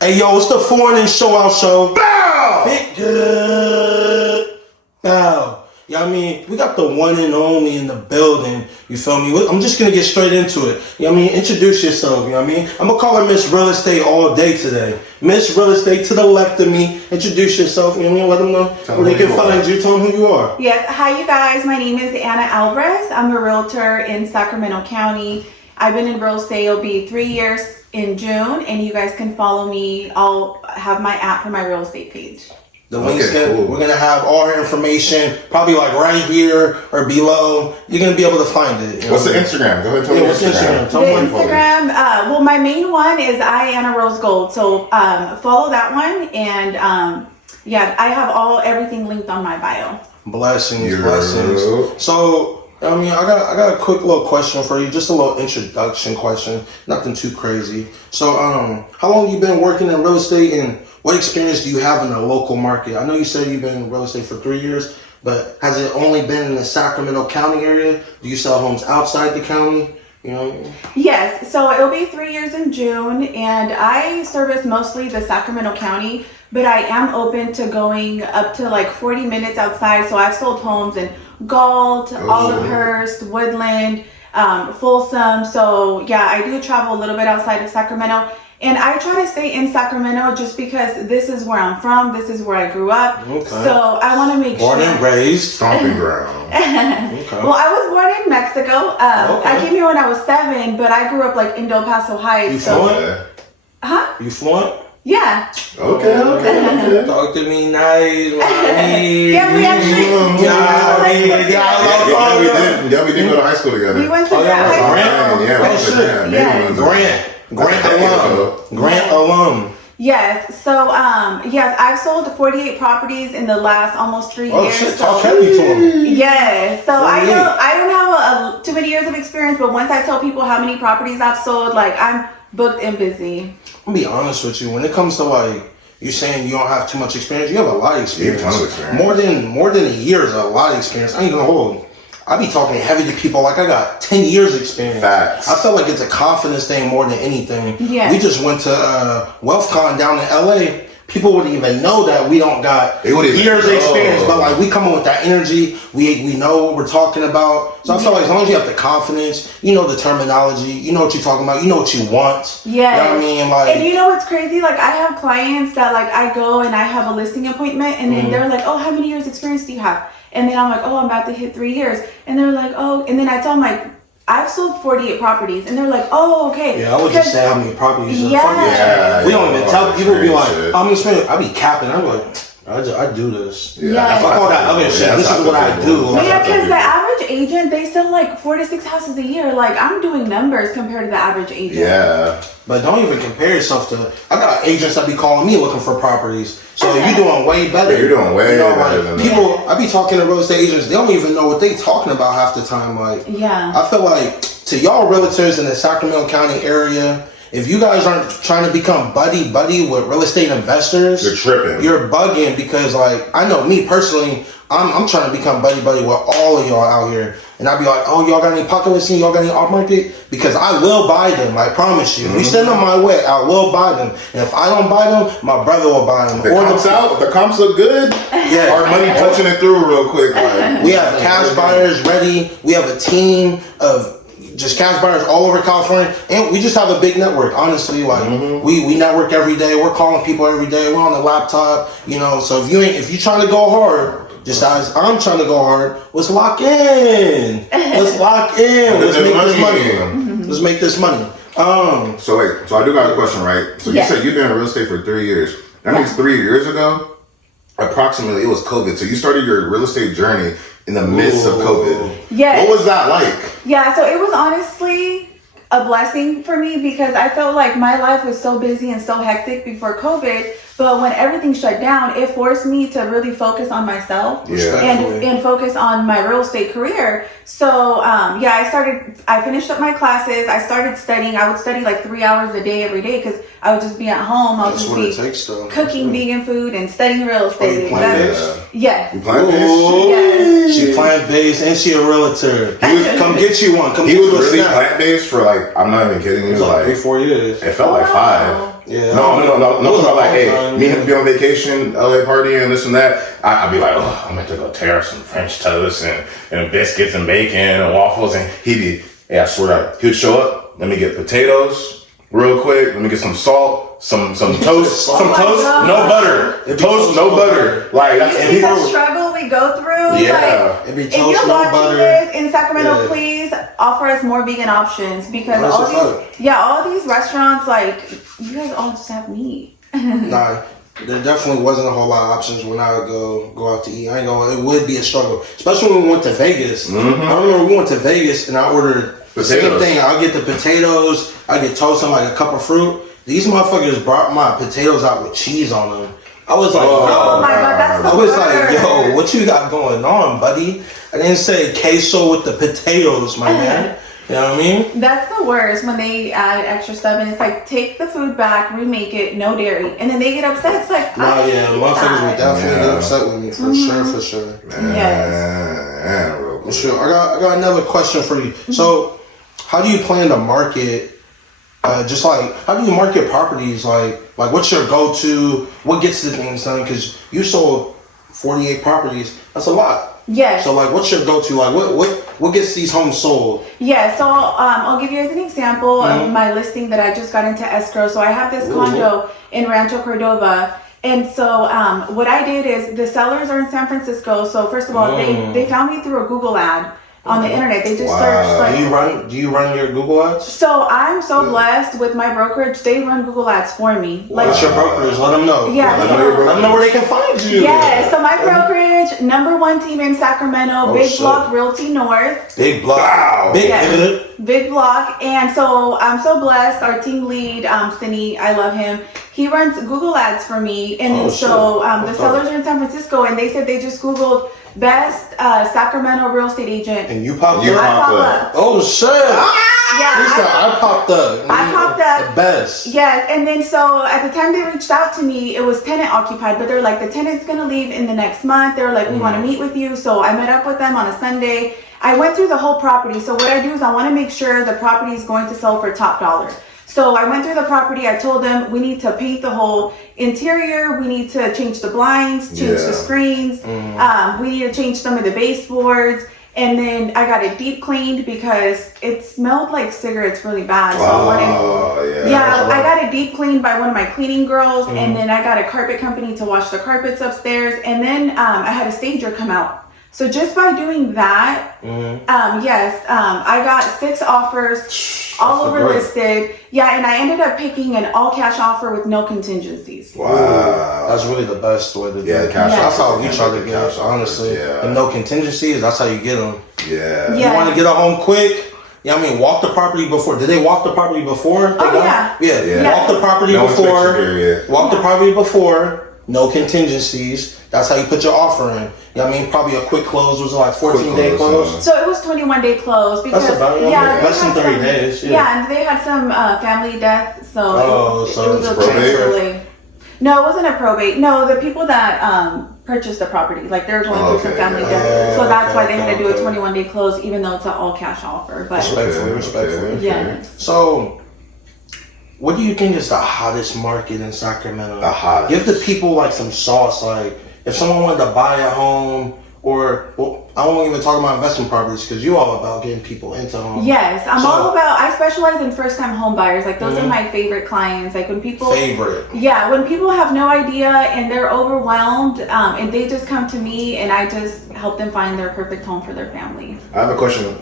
Hey, yo, it's the Foreign and Showout show. Bow! Big good. Bow. You know what I mean? We got the one and only in the building. You feel me? I'm just going to get straight into it. You know what I mean? Introduce yourself. You know what I mean? I'm going to call her Miss Real Estate all day today. Miss Real Estate to the left of me. Introduce yourself. You know what I mean? Let them know where they can find you. Tell them who you are. Yes. Hi, you guys. My name is Anna Alvarez. I'm a realtor in Sacramento County. I've been in real estate. It'll be 3 years in June, and you guys can follow me. I'll have my app for my real estate page. The link's we're gonna have all her information, probably like right here or below. You're gonna be able to find it. What's the Instagram? Go ahead and tell me what's Instagram. The Instagram, well, my main one is I Anna Rose Gold. So follow that one, and yeah, I have everything linked on my bio. Blessings. So. I mean, I got a quick little question for you, just a little introduction question, nothing too crazy. So, how long you been working in real estate, and what experience do you have in the local market? I know you said you've been in real estate for 3 years, but has it only been in the Sacramento County area? Do you sell homes outside the county? You know? Yes, so it'll be 3 years in June, and I service mostly the Sacramento County, but I am open to going up to like 40 minutes outside. So I've sold homes in Galt, Olivehurst, Woodland, Folsom. So yeah, I do travel a little bit outside of Sacramento, and I try to stay in Sacramento just because this is where I'm from. This is where I grew up. Okay. So I want to make Born and raised. Stomping ground. Okay. Well, I was born in Mexico. I came here when I was 7, but I grew up like in Del Paso Heights. You fluent? Huh? You fluent? Yeah. Okay. Talk to me nice, mommy. Yeah, we actually. We did go to high school together. We went to high school. Grant alum. Yes. So, yes, I've sold 48 properties in the last almost 3 years. Oh shit! So, Talk heavy to him. yes. So I 48. don't have too many years of experience, but once I tell people how many properties I've sold, like I'm booked and busy. I'm gonna be honest with you. When it comes to like you saying you don't have too much experience, you have a lot of experience. You have a ton of experience. More than a year is a lot of experience. I ain't gonna hold. I be talking heavy to people like I got 10 years experience. Facts. I feel like it's a confidence thing more than anything. Yeah. We just went to WealthCon down in LA. People wouldn't even know that we don't got years of experience, but like we come in with that energy. We know what we're talking about. So I feel like as long as you have the confidence, you know the terminology, you know what you're talking about, you know what you want. Yeah. You know what I mean? Like, and you know what's crazy? Like I have clients that like I go and I have a listing appointment, and then they're like, "Oh, how many years experience do you have?" And then I'm like, "Oh, I'm about to hit 3 years." And they're like, "Oh," and then I tell them like, I've sold 48 properties, and they're like, "Oh, okay." yeah, I would just say how many properties. Yeah. We don't even tell people. Be like, I'm experience. I be capping. I'm like, I do this. Yeah. Fuck all that other shit. This is what I do. Yeah, because the average agent, they sell like 4 to 6 houses a year. Like I'm doing numbers compared to the average agent. Yeah. But don't even compare yourself to. I got agents that be calling me looking for properties. So you're doing way better. Yeah, you're doing way better than people. I be talking to real estate agents. They don't even know what they talking about half the time. Like, yeah. I feel like to y'all realtors in the Sacramento County area, if you guys aren't trying to become buddy with real estate investors, you're tripping. You're bugging because like I know me personally, I'm trying to become buddy with all of y'all out here. And I'd be like, "Oh, y'all got any pocket listing? Y'all got any off market?" Because I will buy them. I promise you. If you send them my way, I will buy them. And if I don't buy them, my brother will buy them. If the comps look good, yeah, our money punching it through real quick. Like, we have cash buyers ready. We have a team of just cash buyers all over California, and we just have a big network. Honestly, like we network every day. We're calling people every day. We're on the laptop, you know. So if you trying to go hard, just as I'm trying to go hard, let's lock in. Let's lock in. Let's make this money. Let's make this money. So wait, so I do got a question, right? So you said you've been in real estate for 3 years. That means 3 years ago, approximately, it was COVID. So you started your real estate journey in the midst of COVID. Yeah. What was that like? Yeah, so it was honestly a blessing for me because I felt like my life was so busy and so hectic before COVID. But when everything shut down, it forced me to really focus on myself and focus on my real estate career. So, I finished up my classes. I started studying. I would study like 3 hours a day every day because I would just be at home. I would just be cooking vegan food and studying real estate. Yes. You plant-based? Yes. She plant-based and she a realtor. Come get you one. He was really plant-based for like, I'm not even kidding you, like 3-4 years. It felt like 5. Yeah. No. It was a Like, hey, long time, me yeah. and be on vacation, LA partying, this and that. I'd be like, oh, I'm going to go tear up some French toast and biscuits and bacon and waffles. And he'd be, hey, I swear to God, he'd show up. Let me get potatoes real quick. Let me get some salt, some toast, Oh some my toast, God. no butter. It'd be Toast, no butter. Like, that's, You and see he, the struggle we go through? Yeah. It'd be If toast, you're no watching butter. this in Sacramento, Yeah. please offer us more vegan options because Where's all the these, all these restaurants, like, you guys all just have meat. Nah, there definitely wasn't a whole lot of options when I would go out to eat. I ain't gonna. It would be a struggle, especially when we went to Vegas. I remember we went to Vegas and I ordered the same Potatoes. thing. I'll get the potatoes. I get toast and like a cup of fruit. These motherfuckers brought my potatoes out with cheese on them. I was like, Oh my God, that's the I was like, worst. yo, what you got going on, buddy? I didn't say queso with the potatoes, my man. You know what I mean? That's the worst when they add extra stuff and it's like, take the food back, remake it, no dairy. And then they get upset. It's like, Nah, yeah, motherfuckers would definitely get Yeah. upset with me for sure. man, real For quick. sure. I got another question for you. So, how do you plan to market? Just like, how do you market properties? Like what's your go-to? What gets the things done? Because you sold 48 properties. That's a lot. Yes. So, like, what's your go-to? Like, what gets these homes sold? Yeah, so I'll give you as an example of my listing that I just got into escrow. So I have this condo in Rancho Cordova. And so what I did is the sellers are in San Francisco. So first of all, they found me through a Google ad on the internet. They just searched like, Do you run your Google ads? so I'm so blessed with my brokerage. They run Google ads for me. Like, What's your brokerage? Let them know. Yeah, Let so- them know where they can find you. yeah, so my brokerage, number one team in Sacramento, Big shit. Block Realty North. Big block. Wow. Big Yes. pivot. Big block, and so I'm so blessed. Our team lead, Cindy, I love him. He runs Google ads for me, and then Oh, so shit. the Okay. sellers are in San Francisco, and they said they just Googled best Sacramento real estate agent. And you popped You up. I popped pop up. up. Oh shit! Yeah, Listen, I popped up. I popped up. The best. Yes, and then so at the time they reached out to me, it was tenant occupied, but they're like, the tenant's gonna leave in the next month. They're like, we want to meet with you. So I met up with them on a Sunday. I went through the whole property. So what I do is I want to make sure the property is going to sell for top dollar. So I went through the property. I told them we need to paint the whole interior. We need to change the blinds, change the screens. We need to change some of the baseboards. And then I got it deep cleaned because it smelled like cigarettes really bad. So I wanted, Oh, yeah, I got it deep cleaned by one of my cleaning girls, and then I got a carpet company to wash the carpets upstairs, and then I had a stager come out. So just by doing that, I got 6 offers, all over great. listed. Yeah, and I ended up picking an all cash offer with no contingencies. Wow. That's really the best way to do Yeah, it. cash That's how we offers, try to cash get, offers, honestly. yeah. And no contingencies, that's how you get them. Yeah. Yeah. You want to get a home quick? Yeah, I mean, walk the property before. Did they walk the property before? They done? yeah. Yeah. Walk the property No before. inspection period. Walk the property before. No contingencies. That's how you put your offer in. You know what I mean? Probably a quick close. Was it like 14-day close, close? So it was 21-day close because That's about it. Less they than had 30 some- days. Yeah, and they had some family death, so Oh, so it was it's a probate? transfer delay. No, it wasn't a probate. No, the people that purchased the property, like they were going through some Okay, family yeah. death, so that's why they had to do a Okay. 21-day close, even though it's an all cash offer. But Respectfully. yeah, So, what do you think is the hottest market in Sacramento? The hottest. Give the people like some sauce. Like, if someone wanted to buy a home, or well, I won't even talk about investment properties because you all about getting people into homes. yes, I'm So- all about. I specialize in first-time home buyers. Like those are my favorite clients. Like when people Favorite. Yeah, when people have no idea and they're overwhelmed, and they just come to me and I just help them find their perfect home for their family. I have a question.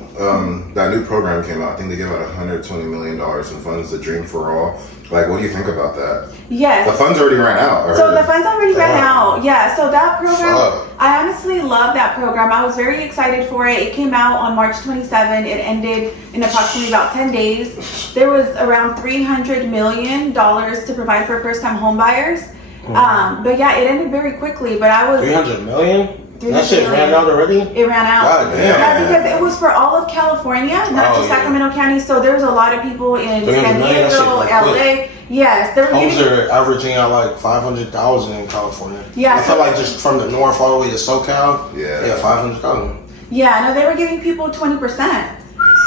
That new program came out. I think they gave out $120 million in funds, the Dream for All. Like, what do you think about that? Yes. The funds already ran out. I So heard the it. funds already ran Fuck. out. Yeah, so that program, Fuck. I honestly love that program. I was very excited for it. It came out on March 27. It ended in approximately about 10 days. There was around $300 million to provide for first-time home buyers. But yeah, it ended very quickly. But I was 300 million? That 300 shit ran million. out already? It ran out. God damn. Yeah, because it was for all of California, not Oh, just yeah. Sacramento County. So there was a lot of people in 300 San million, that shit Diego, like LA. Yes, they were Homes getting, are averaging out like 500,000 in California. Yeah, I feel so- like just from the north all the way to SoCal. Yeah. Yeah, 500,000. yeah, no, they were giving people 20%.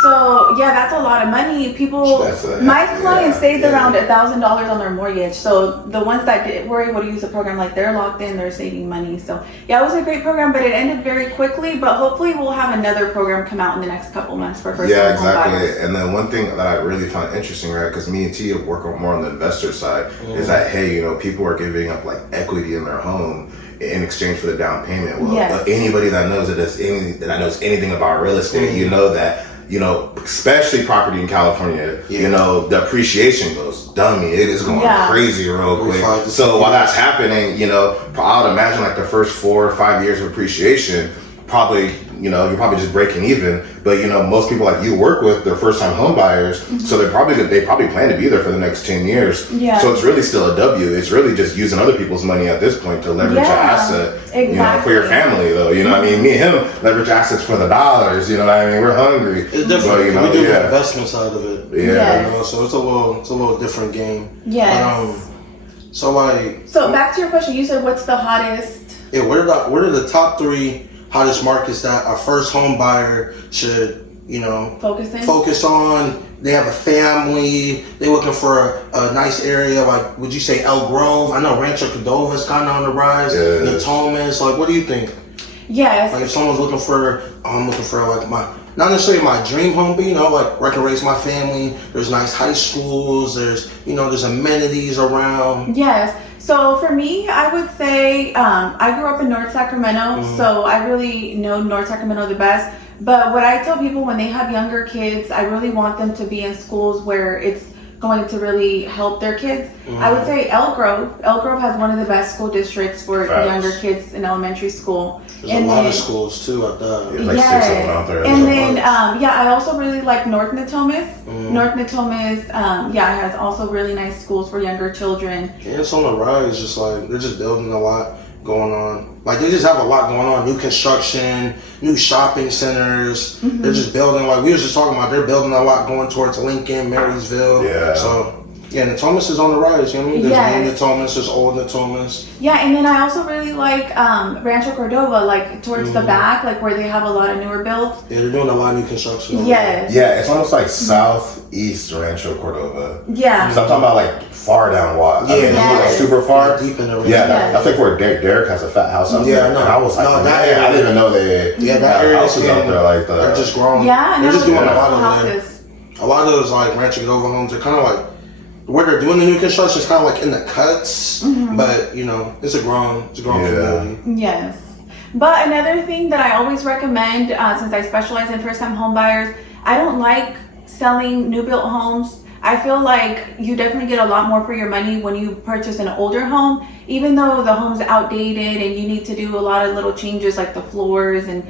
So yeah, that's a lot of money. People, my clients saved around $1,000 on their mortgage. So the ones that were able to use the program, like they're locked in, they're saving money. So yeah, it was a great program, but it ended very quickly. But hopefully we'll have another program come out in the next couple months for first Yeah, home exactly. buyers. And then one thing that I really found interesting, right, because me and Tia work more on the investor side, is that, hey, you know, people are giving up like equity in their home in exchange for the down payment. Well, anybody that knows that knows anything about real estate, you know that, you know, especially property in California, you know, the appreciation goes dummy. It is going crazy real quick. So while that's happening, you know, I would imagine like the first 4 or 5 years of appreciation, probably, you know, you're probably just breaking even. But, you know, most people like you work with, they're first time home buyers. So they probably plan to be there for the next 10 years. Yeah. So it's really still a W. It's really just using other people's money at this point to leverage an asset, you know, for your family though. You know what I mean? Me and him leverage assets for the dollars, you know what I mean? We're hungry. It's different. But, you know, we do the investment side of it. Yeah. You know, so it's a little different game. Yes. So back to your question, you said what's the hottest? Yeah, what are the top 3 hottest markets that a first home buyer should, you know, focus on? They have a family, they're looking for a nice area, like, would you say El Grove? I know Rancho Cordova is kind of on the rise. Natomas, like, what do you think? Yes. Like, if someone's looking for, I'm looking for like not necessarily my dream home, but, you know, like, where I can raise my family. There's nice high schools. There's, you know, there's amenities around. Yes. So for me, I would say I grew up in North Sacramento, so I really know North Sacramento the best. But what I tell people when they have younger kids, I really want them to be in schools where it's going to really help their kids. I would say El Grove. El Grove has one of the best school districts for younger kids in elementary school. There's a lot of schools too at that. Yeah, like 6 of them out there. And then, I also really like North Natomas. North Natomas, has also really nice schools for younger children. Yeah, it's on the rise. Just like they're just building a lot going on. Like they just have a lot going on. New construction, new shopping centers. They're just building. Like we were just talking about, they're building a lot going towards Lincoln, Marysville. Yeah. So. Yeah, Natomas is on the rise, you know what I mean? There's new Natomas, there's old Natomas. Yeah, and then I also really like Rancho Cordova, like towards the back, like where they have a lot of newer builds. Yeah, they're doing a lot of new construction. Yes. Yeah, it's almost like southeast Rancho Cordova. Yeah. So I'm talking about like far down Watt. Yeah, like super far. Deep in the range. Yeah, that's like where Derek has a fat house out there. Yeah, I know. And I was like, I didn't even know they that area houses out there like that. They're just growing. Yeah, they're just doing a lot of houses. A lot of those like Rancho Cordova homes are kind of like, where they're doing the new construction is kind of like in the cuts, but you know, it's a growing community. Yes. But another thing that I always recommend, since I specialize in first-time home buyers, I don't like selling new built homes. I feel like you definitely get a lot more for your money when you purchase an older home, even though the home's outdated and you need to do a lot of little changes like the floors and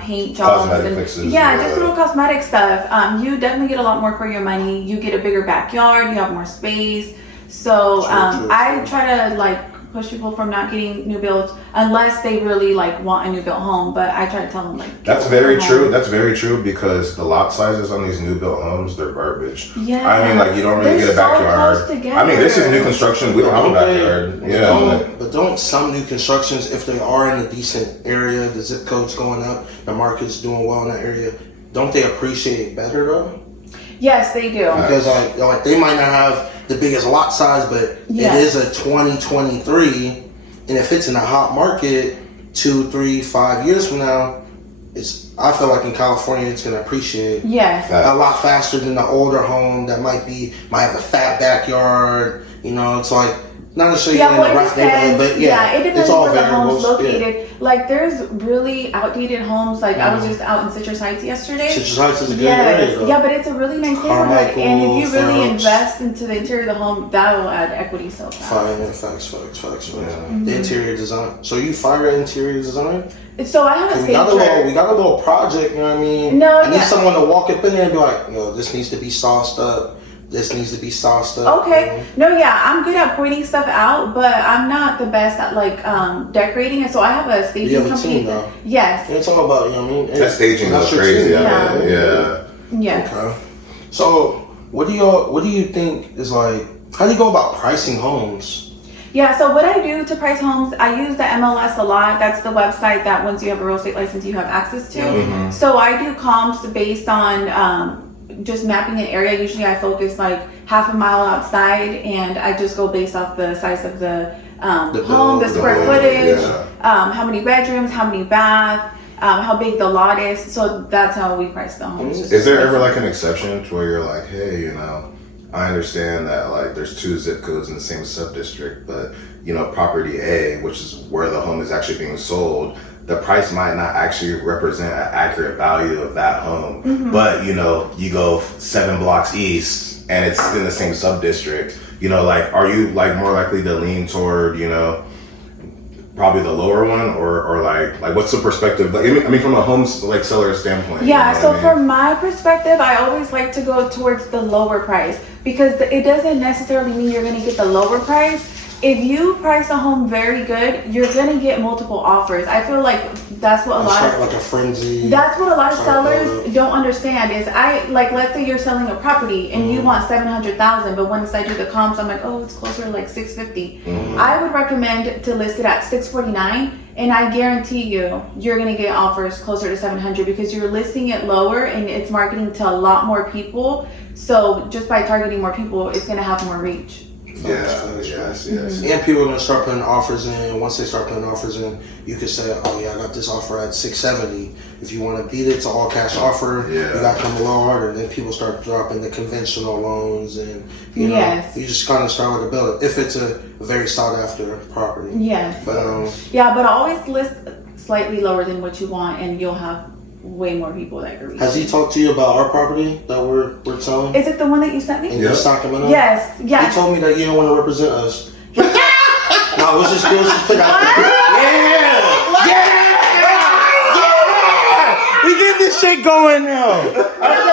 paint jobs. Cosmetic fixes. Yeah, just little cosmetic stuff. You definitely get a lot more for your money. You get a bigger backyard, you have more space. So I try to like push people from not getting new builds unless they really like want a new built home. But I try to tell them like that's very true. That's very true because the lot sizes on these new built homes, they're garbage. Yeah, I mean, like you don't really get a backyard. So close together. I mean, this is new construction. We don't have a backyard. Yeah, but don't some new constructions, if they are in a decent area, the zip code's going up, the market's doing well in that area, don't they appreciate it better though? Yes, they do. Because like they might not have the biggest lot size, but it is a 2023, and if it's in a hot market 2, 3, 5 years from now, I feel like in California it's gonna appreciate a lot faster than the older home that might have a fat backyard. You know, it's like not necessarily in the rough neighborhood, but it depends it's all where the variables. home's located. Like there's really outdated homes. Like I was just out in Citrus Heights yesterday. Citrus Heights is a good area though. Yeah, but it's a really nice neighborhood, and if you really invest into the interior of the home, that will add equity so fast. Facts. The interior design. So you fire interior design? So I have a stage. We got a little project. You know what I mean? No, I need someone to walk up in there and be like, yo, this needs to be sauced up. This needs to be sauced up. Okay. No, I'm good at pointing stuff out, but I'm not the best at like decorating it. So I have a staging company. Team, though. Yes. It's all about, you know what I mean? That staging goes crazy. Yeah. Okay. So what do you think is like? How do you go about pricing homes? Yeah, so what I do to price homes, I use the MLS a lot. That's the website that once you have a real estate license, you have access to. So I do comps based on just mapping an area. Usually I focus like half a mile outside, and I just go based off the size of the home, the square footage, how many bedrooms, how many baths, how big the lot is. So that's how we price the homes. Is there ever like an exception to where you're like, hey, you know, I understand that like there's 2 zip codes in the same sub-district, but you know, property A, which is where the home is actually being sold, the price might not actually represent an accurate value of that home. But you know, you go 7 blocks east and it's in the same sub-district, you know, like, are you like more likely to lean toward, you know, probably the lower one, or like what's the perspective? Like, I mean, from a home like seller standpoint. Yeah, you know so what I mean? from my perspective, I always like to go towards the lower price, because it doesn't necessarily mean you're going to get the lower price. If you price a home very good, you're going to get multiple offers. I feel like that's what a lot of like a frenzy. That's what a lot of sellers don't understand is let's say you're selling a property and you want 700,000, but once I do the comps, I'm like, oh, it's closer to like 650. I would recommend to list it at 649, and I guarantee you're gonna get offers closer to 700 because you're listing it lower and it's marketing to a lot more people. So just by targeting more people, it's gonna have more reach. Yes. And people are gonna start putting offers in. Once they start putting offers in, you could say, "Oh yeah, I got this offer at 670." If you want to beat it, it's an all cash offer. You got to come a little harder. Then people start dropping the conventional loans, and you know, you just kind of start like a build up. If it's a very sought after property. Yes. But but always list slightly lower than what you want, and you'll have way more people that can reach. Has he talked to you about our property that we're selling? Is it the one that you sent me? In Sacramento? Yes. Yeah. He told me that you don't want to represent us. No, it was just put out there. We get this shit going now. That's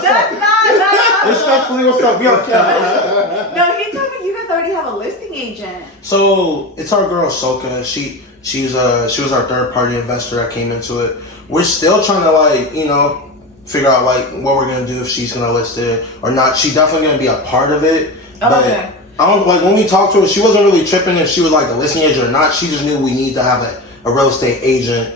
not. Respectfully, what's up? We okay. No, he told me you guys already have a listing agent. So it's our girl Soka. She was our third party investor that came into it. We're still trying to figure out what we're gonna do, if she's gonna list it or not. She's definitely gonna be a part of it. But Okay. I don't when we talked to her, she wasn't really tripping if she was like a listing agent or not. She just knew we need to have a real estate agent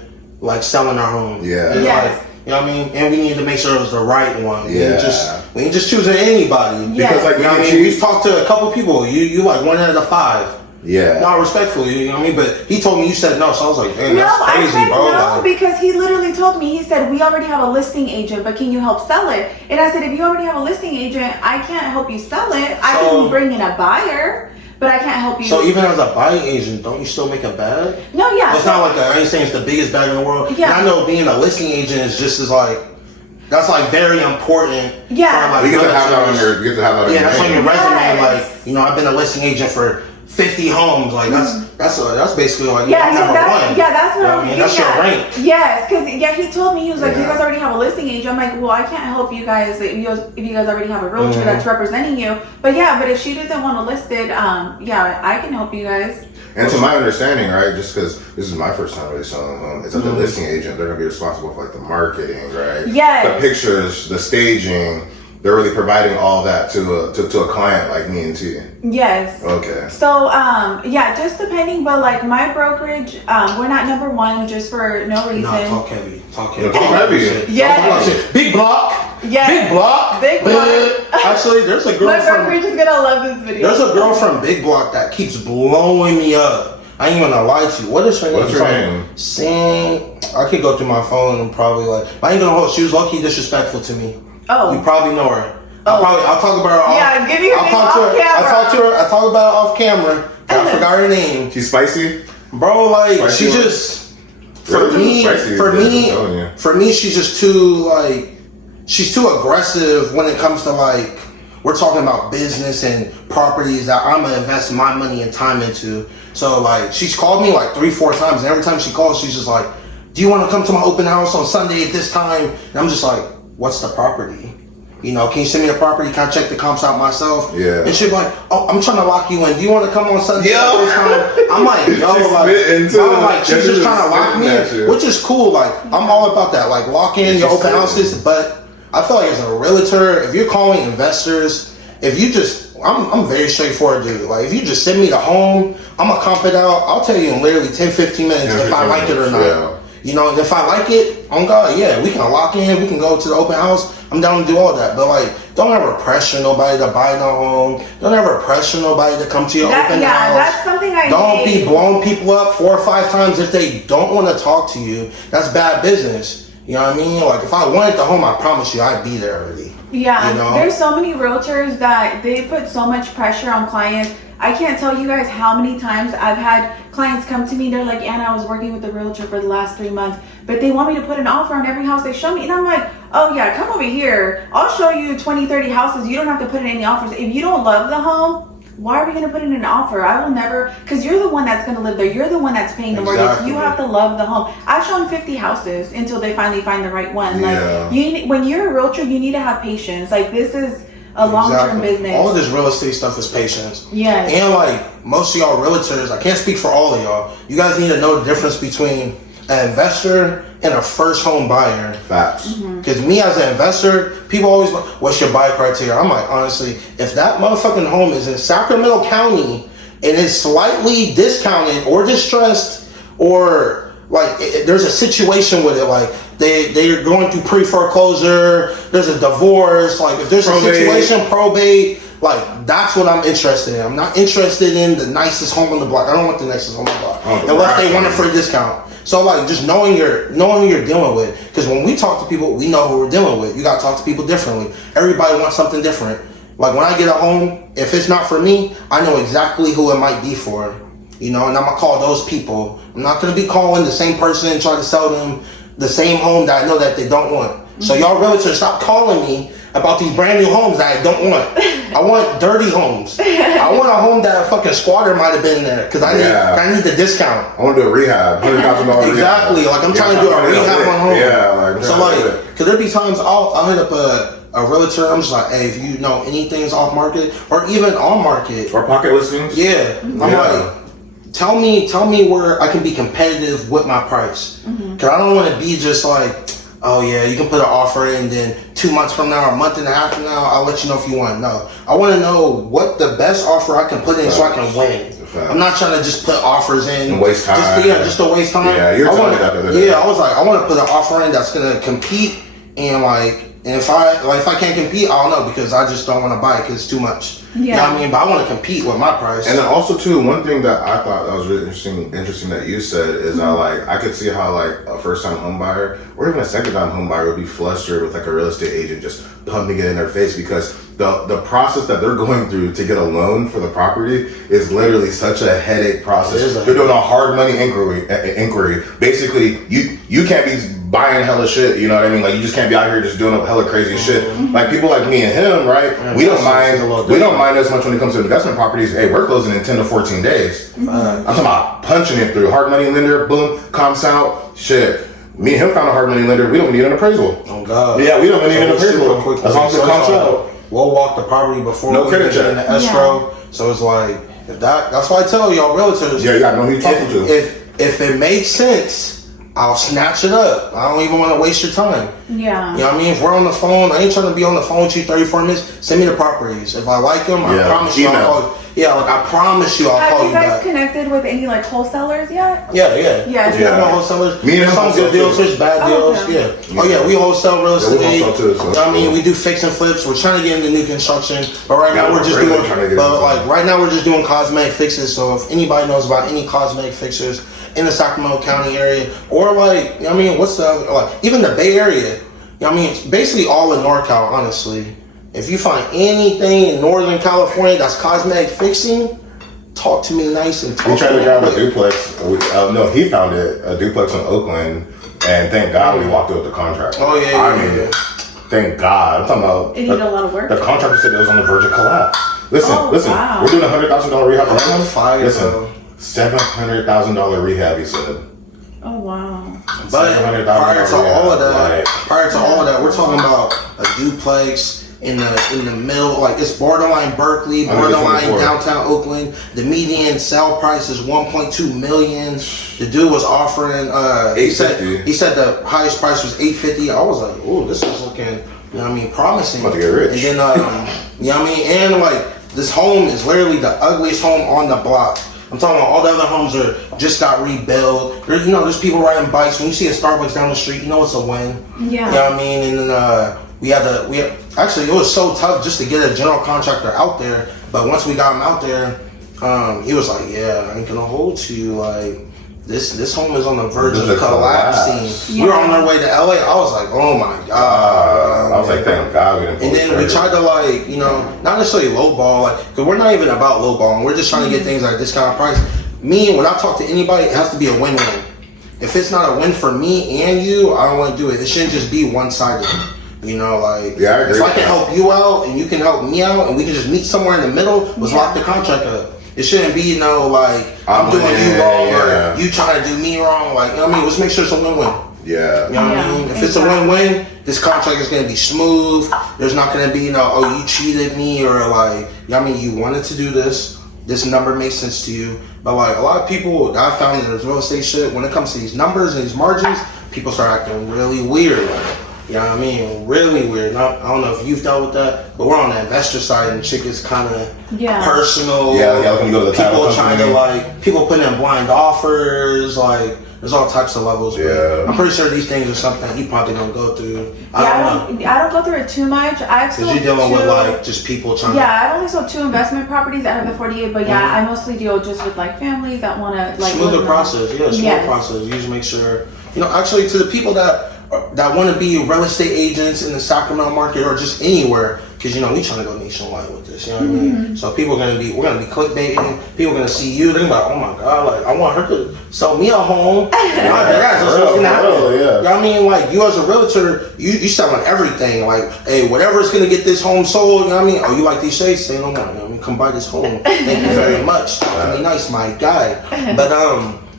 selling our home. Yeah. And, Yes. you know what I mean? And we needed to make sure it was the right one. We ain't just choosing anybody. Yes. Because we've talked to a couple people. You like 1 out of the 5. Yeah. No, respectfully, you know what I mean? But he told me you said no, so I was like, dang, that's I crazy, said bro. no because he literally told me, he said, we already have a listing agent, but can you help sell it? And I said, if you already have a listing agent, I can't help you sell it. I can bring in a buyer, but I can't help you. So even as a buying agent, don't you still make a bag? No, yeah. It's not like I ain't saying it's the biggest bag in the world. Yeah. And I know being a listing agent is just as that's very important. Yeah. For, You get to have that on your. You get to have that on your. that's on your resume. Yes. I've been a listing agent for 50 homes. That's basically number one. Yeah, that's what I was That's your rank. Yes, because he told me, he was like, you guys already have a listing agent. I'm like, well, I can't help you guys if you guys already have a realtor that's representing you. But if she doesn't want to list it, I can help you guys. And to my understanding, right, just because this is my first time really selling a home, it's that the listing agent, they're gonna be responsible for the marketing, right? Yes. The pictures, the staging. They're really providing all that to a client like me and T. Yes. Okay. So just depending, but my brokerage, we're not number one just for no reason. No, talk heavy. Yeah. Big block. Yeah. Big block. Big block. Actually, there's a girl My brokerage is gonna love this video. There's a girl from Big Block that keeps blowing me up. I ain't gonna lie to you. What is her name? What's her name? Sing. I could go through my phone and probably I ain't gonna hold. She was low-key disrespectful to me. Oh. You probably know her. I'll talk about her off. Yeah, give me her name talk to off her. camera. I talk about her off camera. I forgot her name. She's spicy? Bro, Spicy she one? just Really? Spicy, for me, she's just too she's too aggressive when it comes to we're talking about business and properties that I'm gonna invest my money and time into. So she's called me 3-4 times, and every time she calls, she's just like, do you want to come to my open house on Sunday at this time? And I'm just like, what's the property? Can you send me the property? Can I check the comps out myself? Yeah. And she'd be like, oh, I'm trying to lock you in. Do you want to come on Sunday at this time? I'm like, yo, she's just trying to lock me in, which is cool. I'm all about that. Lock in your open houses. But I feel like as a realtor, if you're calling investors, if you just, I'm very straightforward, dude. Like, if you just send me the home, I'm gonna comp it out. I'll tell you in literally 10, 15 minutes if I like it or not. Yeah. You know, and if I like it, on God, yeah, we can lock in, we can go to the open house. I'm down to do all that. But, like, don't ever pressure nobody to buy no home. Don't ever pressure nobody to come to your open house. That's something I Don't hate. be blowing people up 4 or 5 times if they don't want to talk to you. That's bad business. You know what I mean? Like, if I wanted the home, I promise you I'd be there already. Yeah, you know? There's so many realtors that they put so much pressure on clients. I can't tell you guys how many times I've had clients come to me. They're like, Anna, I was working with a realtor for the last 3 months, but they want me to put an offer on every house they show me. And I'm like, oh yeah, come over here. I'll show you 20, 30 houses. You don't have to put in any offers. If you don't love the home, why are we going to put in an offer? I will never, because you're the one that's going to live there. You're the one that's paying the mortgage. You have to love the home. I've shown 50 houses until they finally find the right one. Yeah. Like, when you're a realtor, you need to have patience. Like, this is a long-term business. All of this real estate stuff is patience. Yes. And like most of y'all realtors, I can't speak for all of y'all. You guys need to know the difference between an investor and a first home buyer. Facts. Because me as an investor, people always want, what's your buy criteria? I'm like, honestly, if that motherfucking home is in Sacramento County and is slightly discounted or distressed, or like there's a situation with it, like they're going through pre-foreclosure, there's a divorce, like if there's Probate. a situation, probate, like that's what I'm interested in. I'm not interested in the nicest home on the block. I don't want the nicest home on the block unless they want it for a discount. So like just knowing who you're dealing with, because when we talk to people, we know who we're dealing with. You gotta talk to people differently. Everybody wants something different. Like when I get a home, if it's not for me, I know exactly who it might be for. You know, and I'm gonna call those people. I'm not gonna be calling the same person and trying to sell them the same home that I know that they don't want. So y'all realtors, stop calling me about these brand new homes that I don't want. I want dirty homes. I want a home that a fucking squatter might have been there because I need the discount. I want to do a rehab, $100,000 Exactly. rehab. Like I'm trying to do a rehab on home. Yeah, like So like, cause there be times I'll hit up a realtor. I'm just like, hey, if you know anything's off market or even on market or pocket listings. Yeah, I'm like, tell me where I can be competitive with my price. Cause I don't want to be just like, oh yeah, you can put an offer in, then 2 months from now or a month and a half from now, I'll let you know if you want. No, I want to know what the best offer I can put in so I can win. I'm not trying to just put offers in and waste time. Just to waste time. Yeah, you're telling me that the other day. Yeah, I was like, I want to put an offer in that's gonna compete, and if I can't compete, I don't know, because I just don't want to buy it because it's too much. Yeah. You know what I mean? But I want to compete with my price. And then also too, one thing that I thought that was really interesting that you said is I could see how like a first time home buyer or even a second time home buyer would be flustered with like a real estate agent just pumping it in their face, because the process that they're going through to get a loan for the property is literally such a headache process. They're doing a hard money inquiry. Basically, you can't be buying hella shit, you know what I mean? Like you just can't be out here just doing hella crazy shit. Like people like me and him, right? Yeah, we don't mind as much when it comes to investment properties. Hey, we're closing in 10 to 14 days. I'm talking about punching it through. Hard money lender, boom, comps out, shit. Me and him found a hard money lender. We don't need an appraisal. Oh God. Yeah, we don't need an appraisal. As long as it comes out. We'll walk the property before No we credit get check. in the escrow. Yeah. So it's like that's why I tell y'all realtors. Yeah, you gotta know who you're talking to. If it makes sense, I'll snatch it up. I don't even want to waste your time. Yeah. You know what I mean? If we're on the phone, I ain't trying to be on the phone with you 34 minutes. Send me the properties. If I like them, I promise you I'll call you. Yeah, like I promise you I'll call you back. Have you guys connected with any like wholesalers yet? Yeah. Yeah. Wholesalers. Me and some good deals, there's bad deals. Okay. Yeah. Oh yeah, we wholesale real estate. We wholesale too, so I mean, we do fix and flips. We're trying to get into new construction, but right now we're just doing cosmetic fixes. So if anybody knows about any cosmetic fixers in the Sacramento County area, or like, you know what I mean, what's the other, like even the Bay Area, you know what I mean, basically all in NorCal, honestly. If you find anything in Northern California that's cosmetic fixing, talk to me nice and talk. We tried to grab a duplex. No, he found it, a duplex in Oakland, and thank God we walked out with the contract. Oh yeah. I mean, thank God. I'm talking about. It needed a lot of work. The contractor said it was on the verge of collapse. Listen, wow. we're doing $100,000 rehab for him. Fire, listen, $700,000 rehab. He said. Oh wow. But prior to all of that, we're talking about a duplex in the middle, like it's borderline Berkeley, borderline downtown Oakland. The median sale price is $1.2 million. The dude was offering he said the highest price was $850. I was like, oh, this is looking, you know what I mean, promising. About to get rich. And then you know what I mean, and like this home is literally the ugliest home on the block. I'm talking about all the other homes are just got rebuilt. There's people riding bikes. When you see a Starbucks down the street, you know it's a win. Yeah. You know what I mean? And then actually, it was so tough just to get a general contractor out there. But once we got him out there, he was like, yeah, I ain't gonna hold to you. Like, this home is on the verge of collapsing. Yeah. We were on our way to LA. I was like, oh my God. I was like, thank God we didn't. And then we tried to not necessarily lowball, because we're not even about lowballing. We're just trying to get things like this kind of price. Me, when I talk to anybody, it has to be a win-win. If it's not a win for me and you, I don't want to do it. It shouldn't just be one-sided. You know, like, I agree if I can help you out and you can help me out and we can just meet somewhere in the middle, let's lock the contract up. It shouldn't be, like, I'm doing you wrong or you trying to do me wrong. Like, you know what I mean? Let's make sure it's a win-win. Yeah. You know what I mean? If it's a win-win, this contract is going to be smooth. There's not going to be, oh, you cheated me or, like, you know what I mean? You wanted to do this. This number makes sense to you. But, like, a lot of people that I found in this real estate shit, when it comes to these numbers and these margins, people start acting really weird. You know what I mean? Really weird. I don't know if you've dealt with that, but we're on the investor side and shit gets kind of personal. Yeah, when you go to the people trying to people putting in blind offers, like there's all types of levels. Yeah, I'm pretty sure these things are something that you probably don't go through. I don't go through it too much. Because you're dealing with like just people trying. Yeah, I've only sold 2 investment properties out of the 48, but I mostly deal just with like families that want to like smoother process. Yeah, smoother process. You just make sure actually to the people that want to be real estate agents in the Sacramento market or just anywhere, because we trying to go nationwide with this. You know what I mean? So we're gonna be clickbaiting. People are gonna see you. They're gonna be like, oh my God, like I want her to sell me a home. That's what's gonna happen. You know what I mean? Like you as a realtor, you selling everything. Like, hey, whatever's gonna get this home sold. You know what I mean? Oh, you like these shades? Say no more. You know what I mean? Come buy this home. Thank you very much. Be nice, my guy.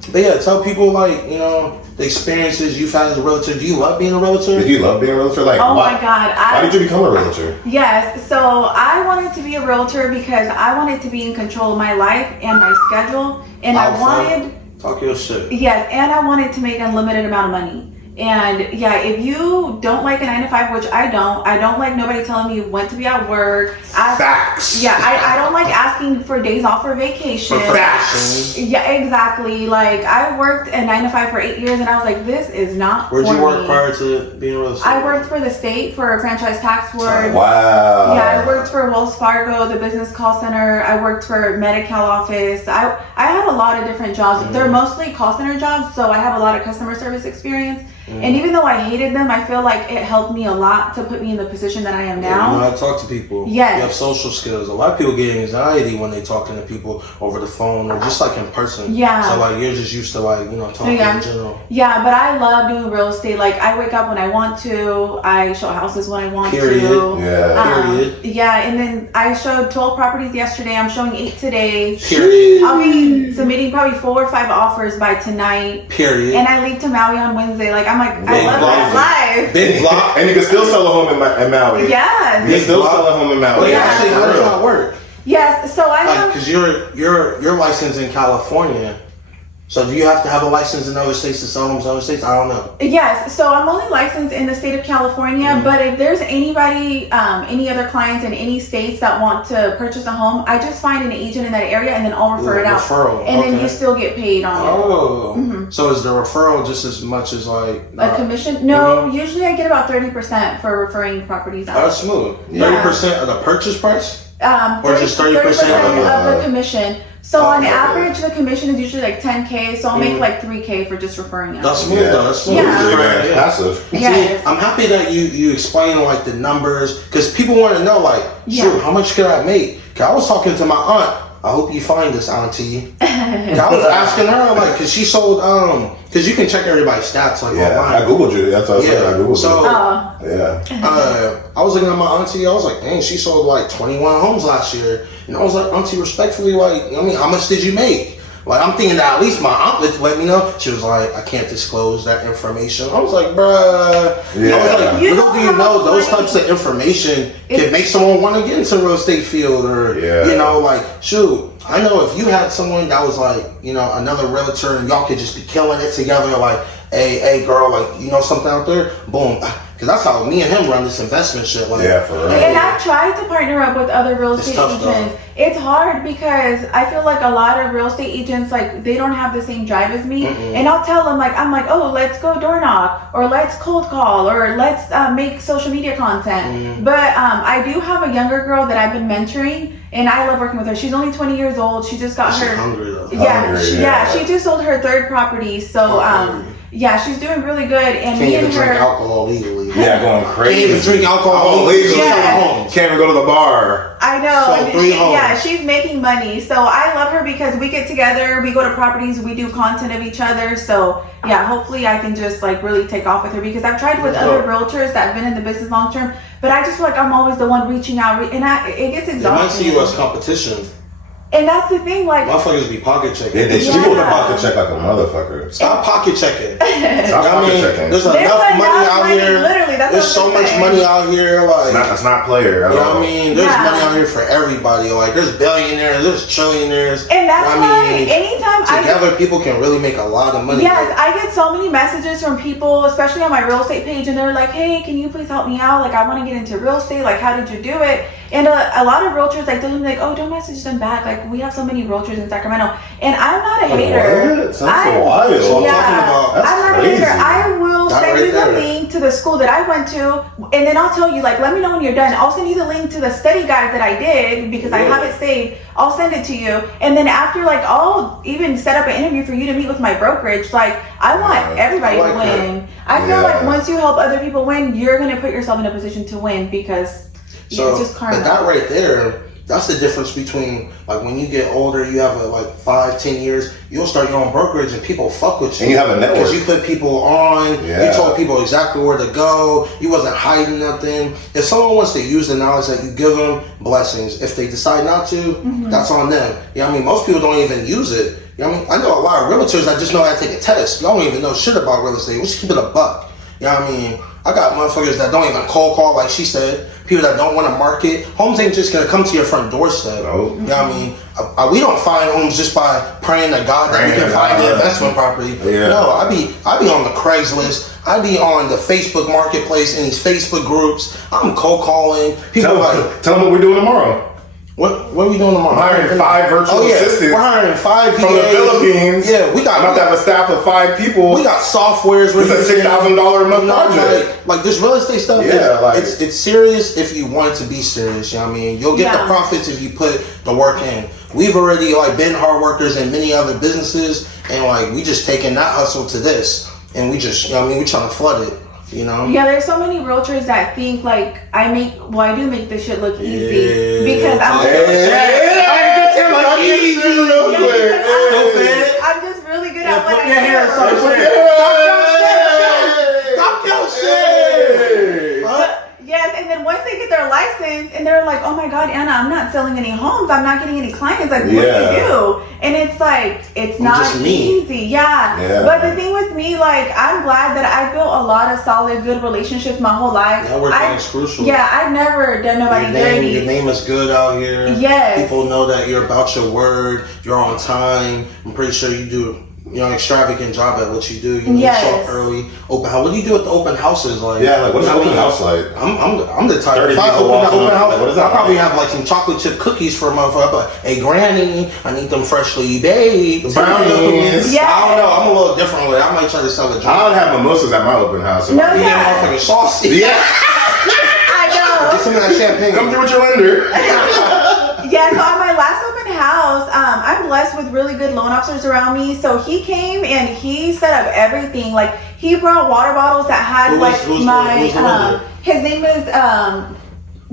But yeah, tell people the experiences you've had as a realtor. Do you love being a realtor? Did you love being a realtor? Like, oh my God. Why did you become a realtor? Yes. So I wanted to be a realtor because I wanted to be in control of my life and my schedule. And I wanted... Talk your shit. Yes. And I wanted to make unlimited amount of money. And if you don't like a 9-to-5, which I don't like nobody telling me when to be at work. Facts. Yeah, I don't like asking for days off for vacation. Facts. Yeah, exactly. Like I worked a 9-to-5 for 8 years, and I was like, this is not. Where'd you work me. prior to being a real estate? I worked for the state for a franchise tax board. Wow. Yeah, I worked for Wells Fargo, the business call center. I worked for Medi-Cal office. I had a lot of different jobs. They're mostly call center jobs, so I have a lot of customer service experience. And even though I hated them, I feel like it helped me a lot to put me in the position that I am now. I talk to people. Yes. You have social skills. A lot of people get anxiety when they're talking to people over the phone or just like in person. Yeah. So like you're just used to talking in general. Yeah, but I love doing real estate. Like I wake up when I want to. I show houses when I want to. Period. Yeah, and then I showed 12 properties yesterday. I'm showing 8 today. Period. I'll be submitting probably 4 or 5 offers by tonight. Period. And I leave to Maui on Wednesday. Like I'm like, I love that life. Big block. And you can still sell a home in Maui. Yeah. You can still sell a home in Maui. Well, actually, how does that work? Yes. So I have. Because you're licensed in California. So do you have to have a license in other states to sell homes in other states? I don't know. Yes. So I'm only licensed in the state of California, but if there's anybody, any other clients in any states that want to purchase a home, I just find an agent in that area and then I'll refer it out. Referral. And then you still get paid on it. Oh. So is the referral just as much as like... a commission? No, usually I get about 30% for referring properties out. That's smooth. 30% of the purchase price? Or just 30% of the commission. So on average, the commission is usually like $10K. So I'll make like $3K for just referring out. That's smooth though. That's smooth. Yeah. Passive. Yes. See, I'm happy that you explain like the numbers because people want to know like, shoot, how much could I make? Cause I was talking to my aunt. I hope you find this, auntie. I was asking her like, cause she sold cause you can check everybody's stats like online. I googled you. That's what I said. I googled you. I was looking at my auntie. I was like, dang, she sold like 21 homes last year. And I was like, auntie, respectfully, like, I mean, how much did you make? Like, I'm thinking that at least my aunt would let me know. She was like, I can't disclose that information. I was like, bruh. Yeah. I was like, little do you know, those types of information can make someone want to get into the real estate field or, like, shoot. I know if you had someone that was like, another realtor and y'all could just be killing it together, like, hey, girl, like, something out there, boom. because that's how me and him run this investment shit. Like, Yeah, for real. And I've tried to partner up with other real estate tough, though. agents. It's hard because I feel like a lot of real estate agents, like, they don't have the same drive as me. And I'll tell them, like, I'm like, oh, let's go door knock, or let's cold call, or let's make social media content. But I do have a younger girl that I've been mentoring, and I love working with her. She's only 20 years old. She just got she's her. hungry though. Yeah, she just sold her 3rd property. So, yeah, she's doing really good. And Can't me even and drink her. alcohol legally. Yeah, going crazy. Can't even drink alcohol legally. Yeah. Can't even go to the bar. I know. So And 3 homes. yeah, she's making money. So I love her because we get together, we go to properties, we do content of each other. So yeah, hopefully I can just like really take off with her because I've tried with other realtors that have been in the business long term, but I just feel like I'm always the one reaching out, and it gets They might exhausting. see you as competition. And that's the thing, like. Motherfuckers be pocket checking. Yeah, they Yeah. people the pocket check like a motherfucker. Stop pocket checking. Stop pocket checking. There's There's enough money enough out money, here. literally, that's There's what so I'm much saying. money out here. Like, It's not player at you know all. what I mean? There's Yeah. money out here for everybody. Like, there's billionaires, there's trillionaires. And that's I why mean, anytime together people can really make a lot of money. Yes, I get so many messages from people, especially on my real estate page, and they're like, hey, can you please help me out? Like, I want to get into real estate. Like, how did you do it? And a lot of realtors, like, they'll be like, oh, don't message them back. Like, we have so many realtors in Sacramento. And I'm not a hater. What? Sounds so wild. That's what I'm Yeah, talking about. That's I'm not crazy. a hater. I will That send right you the there. link to the school that I went to, and then I'll tell you, like, let me know when you're done. I'll send you the link to the study guide that I did because I have it saved. I'll send it to you, and then after, like, I'll even set up an interview for you to meet with my brokerage. Like, I want everybody I like to win. I feel Yeah. like once you help other people win, you're gonna put yourself in a position to win because So, it's just karma. but that right there, that's the difference between, like, when you get older, you have like 5-10 years, you'll start your own brokerage and people fuck with you. And you have a network. Because you put people on, Yeah. you told people exactly where to go, you wasn't hiding nothing. If someone wants to use the knowledge that you give them, blessings. If they decide not to, that's on them. You know what I mean? Most people don't even use it. You know what I mean? I know a lot of realtors that just know how to take a test. Y'all don't even know shit about real estate. We just keep it a buck. You know what I mean? I got motherfuckers that don't even cold call, like she said. People that don't want to market. Homes ain't just gonna come to your front doorstep. No. You know what I mean? We don't find homes just by praying to God that we can find the investment property. Yeah. No, I be on the Craigslist. I be on the Facebook marketplace in these Facebook groups. I'm cold calling. People Tell them what we're doing tomorrow. what are we doing tomorrow? Hiring 5 virtual assistants. We're hiring 5 From the VAs. Philippines. Yeah, we got I'm about to have a staff of 5 people. we got softwares. It's a $6,000 a month project. Like this real estate stuff. Yeah, like- it's serious if you want it to be serious. You know what I mean? You'll get the Yeah. profits if you put the work in. We've already like been hard workers in many other businesses, and like we just taking that hustle to this, and we just, you know what I mean, we trying to flood it. You know? Yeah, there's so many realtors that think like I do make this shit look easy Yeah. because I'm I'm just really good at what put I your hair do. Stop your shit. Yes, and then once they get their license and they're like, oh my God, Anna, I'm not selling any homes. I'm not getting any clients. Like, what do Yeah. you do? And it's like, it's not just me. easy. Yeah. Yeah. But the thing with me, like, I'm glad that I built a lot of solid, good relationships my whole life. Networking is crucial. Yeah, I've never done nobody dirty. Your name is good out here. Yes. People know that you're about your word. You're on time. I'm pretty sure you do, you know, extravagant job at what you do. You know, Yes. you show up early. Open house. What do you do at the open houses? Like, Yeah, like what's I the open mean, house like? I'm the type. 30 If I people open the walking open up, house, like, what is that I probably like? have like some chocolate chip cookies for a motherfucker. But hey, Granny, I need them freshly baked Brownies. Yeah. I don't know. I'm a little different with it. I might try to sell a drink. I don't have mimosas at my open house. No, Yeah, yeah. motherfucking saucy. Yeah. I know. Get some of that champagne. Come through with your lender. Yeah, so on my last open house, I'm blessed with really good loan officers around me. So he came and he set up everything. Like he brought water bottles that had Who's the lender? his name is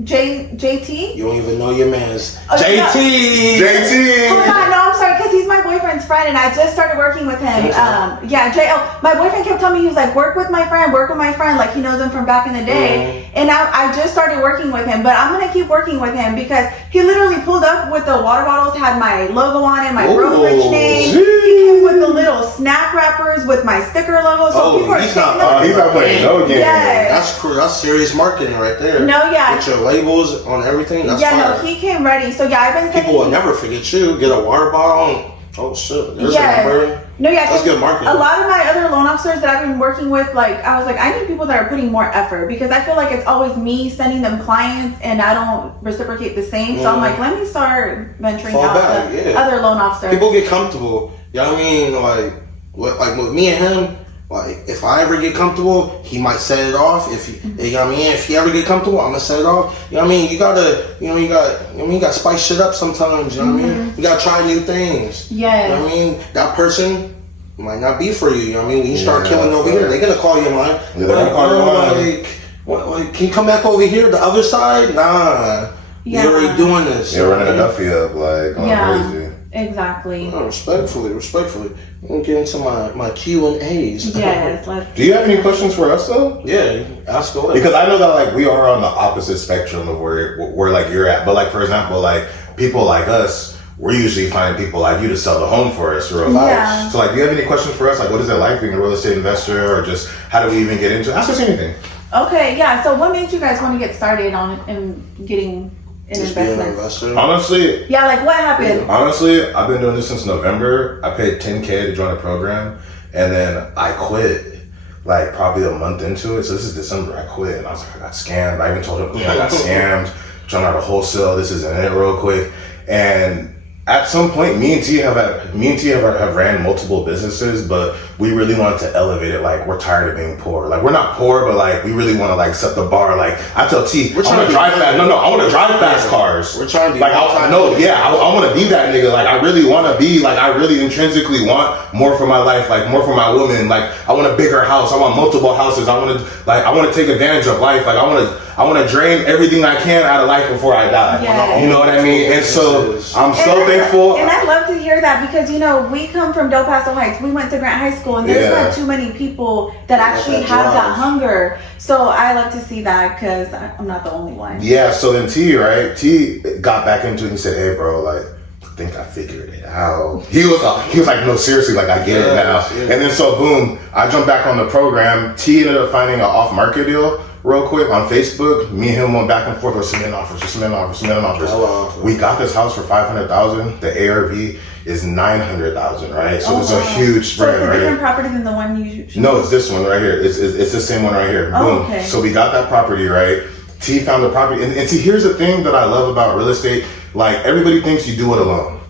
JT. You don't even know your man's. Oh, JT! Oh JT. my God, no, I'm sorry, because he's my boyfriend's friend, and I just started working with him. Yeah, my boyfriend kept telling me, he was like, work with my friend, like he knows him from back in the day. And I just started working with him, but I'm gonna keep working with him because he literally pulled up with the water bottles, had my logo on it, my brokerage name. He came with the little snap wrappers with my sticker logo, so people are he's taking not- them. He's not playing no game. Yes. That's cool. That's serious marketing right there. No, yeah. With your labels on everything. That's Yeah, fire. no, he came ready. So yeah, I've been sending. People will never forget you. Get a water bottle. Oh shit. There's Yes. a number. No, yeah, That's good marketing. A lot of my other loan officers that I've been working with, like, I was like, I need people that are putting more effort because I feel like it's always me sending them clients and I don't reciprocate the same. So I'm like, let me start venturing Fall out back, to yeah. other loan officers. People get comfortable. You know what I mean? Like with me and him, like if I ever get comfortable, he might set it off. If you know what I mean? If he ever get comfortable, I'm gonna set it off. You know what I mean? You gotta, you gotta spice shit up sometimes. You know what I mean? You gotta try new things. Yes. You know what I mean? That person might not be for you. You know what I mean? When you start killing over here, they're gonna call you a line. Yeah, they're gonna call you a line. Like, can you come back over here, the other side? Nah. Yeah. You're already doing this. They're running a Duffy up, like, going crazy. Exactly. Oh, respectfully. I'm gonna get into my Q&As. Yes, let's. Do you have any questions for us though? Yeah, ask away. Because I know that like we are on the opposite spectrum of where like you're at. But like for example, like people like us, we're usually finding people like you to sell the home for us real fast. Yeah. So like, do you have any questions for us? Like, what is it like being a real estate investor, or just how do we even get into it? Ask us anything. Okay, yeah. So what made you guys want to get started on getting an Just being an investment? investor. Honestly, Yeah, like what happened? I've been doing this since November. I paid $10K to join a program, and then I quit like probably a month into it. So this is December. I quit, and I was like, I got scammed. I even told him I got scammed. Trying out a wholesale. This isn't it, real quick. And at some point, me and T have ran multiple businesses, but we really wanted to elevate it. Like, we're tired of being poor. Like, we're not poor, but like we really want to like set the bar. Like, I tell T, I want to drive fast. No, I want to drive fast cars. We're trying to be like, I want to be that nigga. Like, I really want to be like, I really intrinsically want more for my life, like more for my woman. Like, I want a bigger house. I want multiple houses. I want to take advantage of life. Like, I want to drain everything I can out of life before I die. Yes. You know what I mean? And so I'm so thankful. And I love to hear that because, you know, we come from Del Paso Heights. We went to Grant High School, and there's not too many people that actually have that hunger. So I love to see that because I'm not the only one. Yeah, so then T got back into it and he said, hey, bro, like, I think I figured it out. He was like, no, seriously, like, I get it now. Yeah. And then so, boom, I jumped back on the program. T ended up finding an off-market deal real quick on Facebook. Me and him went back and forth with submitting offers. We got this house for $500,000. The ARV is $900,000, right? So it's a huge spread, so it's a right? different property than the one you No, it's this one right here. It's the same one right here. Oh, Boom. okay. So we got that property, right? T found the property. And see, here's the thing that I love about real estate. Like, everybody thinks you do it alone.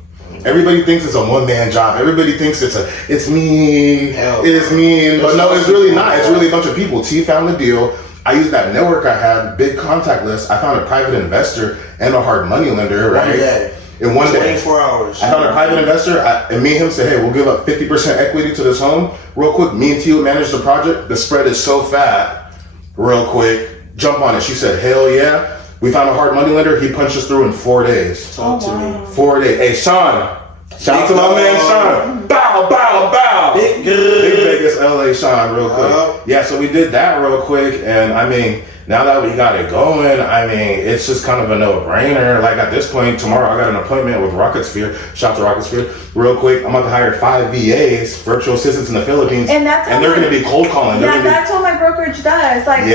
Everybody thinks it's a one-man job. Everybody thinks it's me. But no, it's really not. It's really a bunch of people. T found the deal. I used that network I had, big contact list. I found a private investor and a hard money lender, right? One day. In one day. 24 hours. I found a private investor, and me and him said, hey, we'll give up 50% equity to this home. Real quick, me and T will manage the project. The spread is so fat. Real quick, jump on it. She said, hell yeah. We found a hard money lender. He punched us through in 4 days. Talk to me. 4 days. Hey, Sean. Shout out to my man, Sean. Bow, bow, bow. Big Vegas, LA, Sean, real quick. Yeah, so we did that real quick. And I mean, now that we got it going, I mean, it's just kind of a no-brainer. Like, at this point, tomorrow I got an appointment with Rocket Sphere. Shout out to Rocket Sphere. Real quick, I'm about to hire 5 VAs, virtual assistants in the Philippines. And they're going to be cold calling. Yeah, that's what my brokerage does. Like,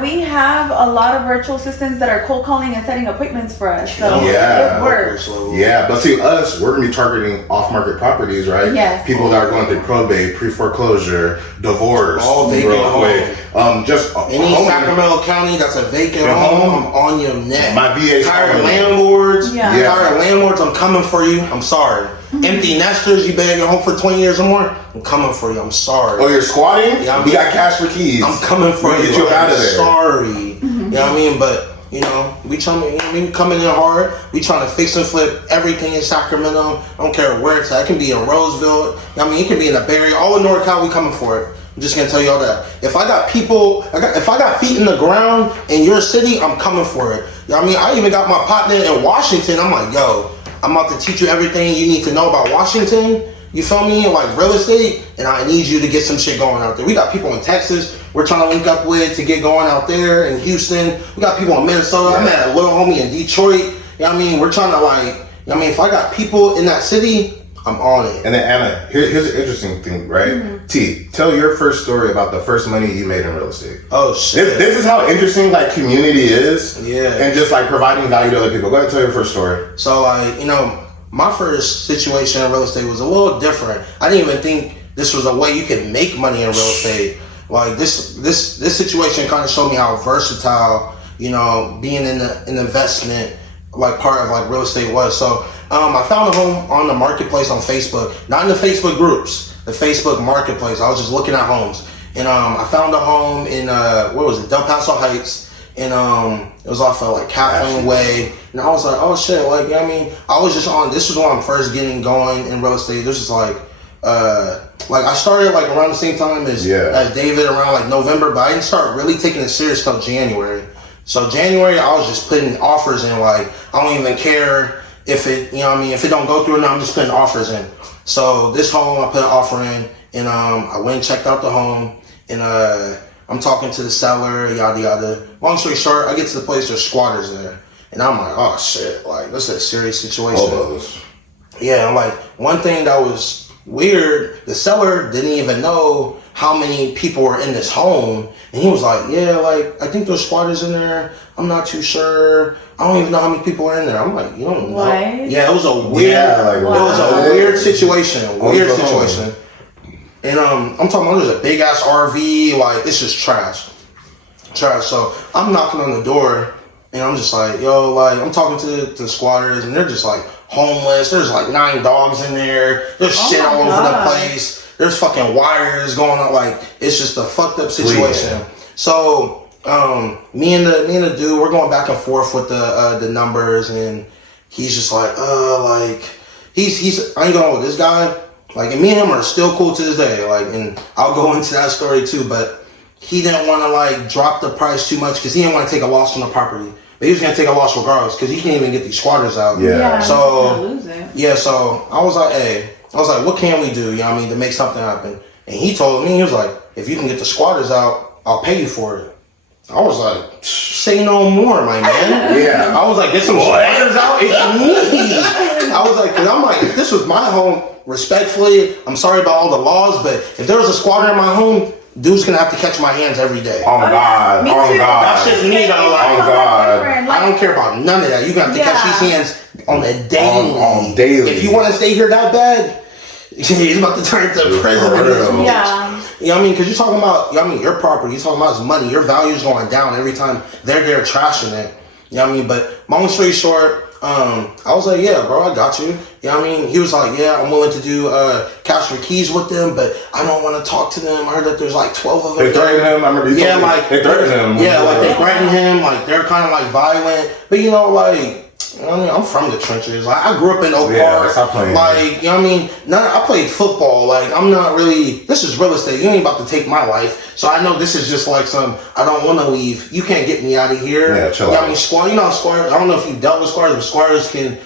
we have a lot of virtual assistants that are cold calling and setting appointments for us. So it works. Yeah, but see, us, we're going to be targeting off-market properties, right? Yes. People that are going through probate, pre-foreclosure, divorce. All vacant quick. Any Sacramento County that's a vacant home, I'm on your neck. My VA tired of landlords. Yeah. Tired of landlords. I'm coming for you. I'm sorry. Empty nesters. You been in your home for 20 years or more. I'm coming for you. I'm sorry. Oh, you're squatting? Yeah, we got cash for keys. I'm coming for you. Get you out of there. Sorry. You know what I mean? But you know, we coming in hard. We trying to fix and flip everything in Sacramento. I don't care where it's at. It can be in Roseville. I mean, it can be in the Bay Area. All in NorCal, we coming for it. I'm just gonna tell y'all that. If I got feet in the ground in your city, I'm coming for it. You know what I mean? I even got my partner in Washington. I'm like, yo, I'm about to teach you everything you need to know about Washington. You feel me? Like real estate, and I need you to get some shit going out there. We got people in Texas we're trying to link up with to get going out there in Houston. We got people in Minnesota. Yeah. I'm at a little homie in Detroit. You know what I mean? We're trying to if I got people in that city, I'm on it. And then Anna, here's an interesting thing, right? T, tell your first story about the first money you made in real estate. Oh shit! This is how interesting community is. Yeah. And just providing value to other people. Go ahead and tell your first story. So my first situation in real estate was a little different. I didn't even think this was a way you could make money in real estate. Like this situation kind of showed me how versatile, you know, being in an investment like part of like real estate was. So I found a home on the marketplace on Facebook, not in the Facebook groups, the Facebook marketplace. I was just looking at homes, and I found a home in what was it, Del Paso Heights, and it was off of like Kathleen Way, and I was like, oh shit, like, you know what I mean, I was just on. This was when I'm first getting going in real estate. This is like I started like around the same time as David, around like November, but I didn't start really taking it serious till January. So January, I was just putting offers in. Like, I don't even care if it, you know what I mean, if it don't go through or not, I'm just putting offers in. So this home, I put an offer in, and I went and checked out the home, and I'm talking to the seller, yada yada. Long story short, I get to the place, there's squatters there, and I'm like, oh shit, like this is a serious situation. Yeah, I'm like, one thing that was weird, the seller didn't even know how many people were in this home, and he was like, yeah, like, I think there's squatters in there, I'm not too sure, I don't even know how many people are in there. I'm like, you don't know. What? Yeah, it was a weird, it was a weird situation, and I'm talking about, there's a big ass RV, like, it's just trash. So I'm knocking on the door, and I'm just like, yo, like, I'm talking to the squatters, and they're just like homeless. There's like 9 dogs in there. There's shit all over the place. There's fucking wires going on. Like, it's just a fucked up situation. So me and the dude, we're going back and forth with the numbers, and he's just like, he's I ain't going with this guy. Like, and me and him are still cool to this day. Like, and I'll go into that story too, but he didn't want to like drop the price too much because he didn't want to take a loss on the property. But he was gonna take a loss regardless because he can't even get these squatters out. Yeah. So so I was like, hey, what can we do? You know what I mean, to make something happen? And he told me, he was like, if you can get the squatters out, I'll pay you for it. I was like, say no more, my man. I was like, get some squatters out. It's me. I was like, because I'm like, if this was my home, respectfully, I'm sorry about all the laws, but if there was a squatter in my home, dude's gonna have to catch my hands every day. Oh God! Me oh too. God! That's just me though. Like, oh God! I don't care about none of that. You got to catch these hands on a daily. On daily. If you want to stay here that bad, he's about to turn to prison. Yeah. You know what I mean? Because you're talking about, you know what I mean, your property. You're talking about his money. Your value's going down every time they're there trashing it. You know what I mean? But long story short, I was like, yeah, bro, I got you. You know what I mean? He was like, yeah, I'm willing to do cash for keys with them, but I don't want to talk to them. I heard that there's like 12 of them. They threatened him. I remember you told me. They threatened him. Yeah, like they threatened him. Like they're kind of like violent. But you know, like, I mean, I'm from the trenches. Like, I grew up in Oak Park. Like, you know what I mean? I played football. Like, I'm not really, this is real estate. You ain't about to take my life. So I know this is just like I don't want to leave. You can't get me out of here. Yeah, chill out. out. I mean, squatters, I don't know if you've dealt with squatters, but squatters can,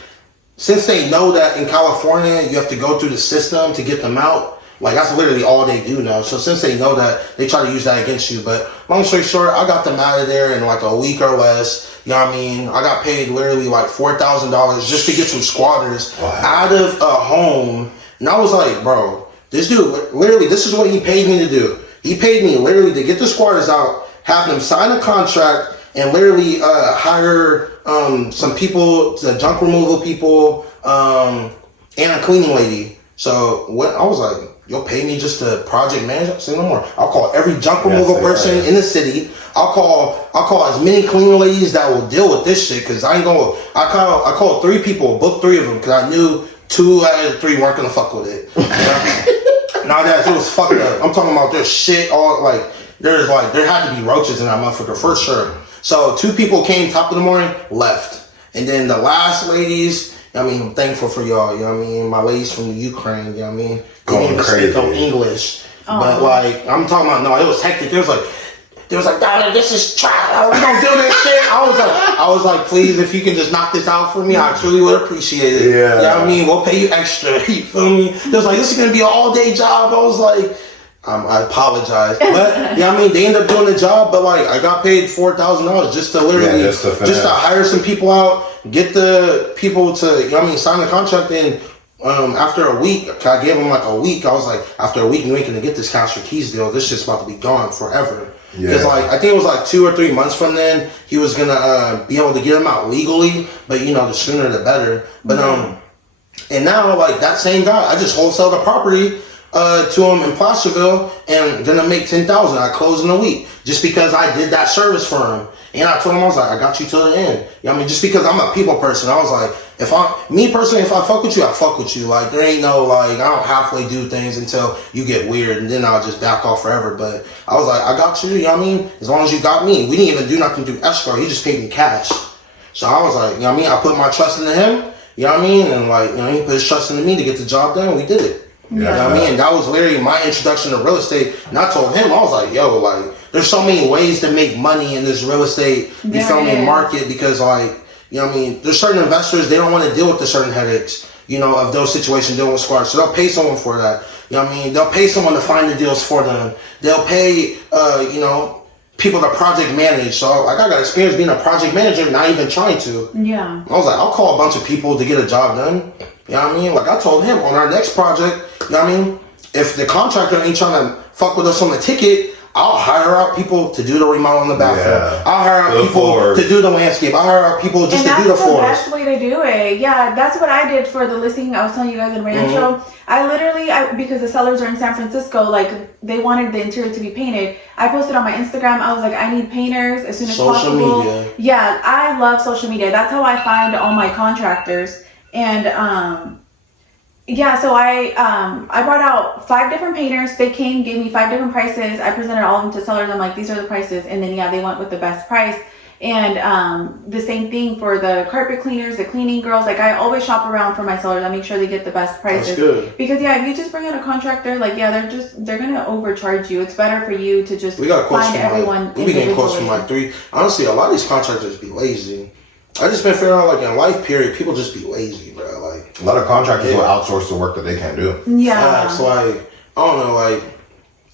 since they know that in California, you have to go through the system to get them out. Like, that's literally all they do now. So since they know that, they try to use that against you. But long story short, I got them out of there in like a week or less. You know what I mean? I got paid literally like $4,000 just to get some squatters out of a home. And I was like, bro, this dude, literally, this is what he paid me to do. He paid me literally to get the squatters out, have them sign a contract, and literally hire some people, the junk removal people, and a cleaning lady. So what I was like, you'll pay me just to project manage? Say no more. I'll call every junk removal person in the city. I'll call as many cleaning ladies that will deal with this shit. Cause I ain't gonna. I called 3 people, booked 3 of them, cause I knew 2 out of the 3 weren't gonna fuck with it. Now that it was fucked up. I'm talking about there's shit all like there had to be roaches in that motherfucker for sure. So 2 people came top of the morning, left, and then the last ladies. I mean, I'm thankful for y'all. You know what I mean? My ladies from the Ukraine. You know what I mean? They didn't even speak no English. But like, I'm talking about, no, it was hectic. It was like, Donna, this is trash. We don't do this shit. I was like, please, if you can just knock this out for me, I truly would appreciate it. Yeah. You know what I mean? We'll pay you extra. You feel me? It was like, this is gonna be an all-day job. I was like, I apologize, but you know what I mean, they ended up doing the job, but like I got paid $4,000 just to literally just to hire some people out, get the people to, you know what I mean, sign the contract. And after a week, I gave them like a week. I was like, after a week, you ain't gonna get this cash for keys deal. This shit's about to be gone forever. Because like I think it was like 2 or 3 months from then he was gonna be able to get them out legally, but you know, the sooner the better. But And now, like, that same guy, I just wholesale the property to him in Placerville and gonna make $10,000. I close in a week just because I did that service for him. And I told him, I was like, I got you till the end. You know what I mean? Just because I'm a people person, I was like, if I fuck with you, I fuck with you. Like, there ain't no, like, I don't halfway do things until you get weird and then I'll just back off forever. But I was like, I got you, you know what I mean? As long as you got me. We didn't even do nothing through escrow. He just paid me cash. So I was like, you know what I mean? I put my trust into him, you know what I mean? And like, you know, he put his trust into me to get the job done. We did it. You know what I mean? And that was literally my introduction to real estate. And I told him, I was like, yo, like, there's so many ways to make money in this real estate, you feel me, market, because like, you know what I mean, there's certain investors, they don't want to deal with the certain headaches, you know, of those situations dealing with squads. So they'll pay someone for that. You know what I mean? They'll pay someone to find the deals for them. They'll pay, you know, people to project manage. So like I got experience being a project manager, not even trying to. Yeah. I was like, I'll call a bunch of people to get a job done. You know what I mean? Like I told him on our next project, you know what I mean? If the contractor ain't trying to fuck with us on the ticket, I'll hire out people to do the remodel in the bathroom. Yeah. I'll hire out people to do the landscape. I'll hire out people just to do the floors. That's the best way to do it. Yeah, that's what I did for the listing I was telling you guys in Rancho. I literally, because the sellers are in San Francisco, like they wanted the interior to be painted. I posted on my Instagram. I was like, I need painters as soon as possible. Media. Yeah, I love social media. That's how I find all my contractors. And yeah, so I brought out 5 different painters. They came, gave me 5 different prices. I presented all of them to sellers. I'm like, these are the prices. And then, yeah, they went with the best price. And the same thing for the carpet cleaners, the cleaning girls. Like, I always shop around for my sellers. I make sure they get the best prices. That's good. Because, yeah, if you just bring in a contractor, like, yeah, they're going to overcharge you. It's better for you to just find everyone. We getting quotes from like 3. Honestly, a lot of these contractors be lazy. I just been figuring out, like, in life period, people just be lazy, bro. Like, a lot of contractors will outsource the work that they can't do. Yeah. So, like, I don't know, like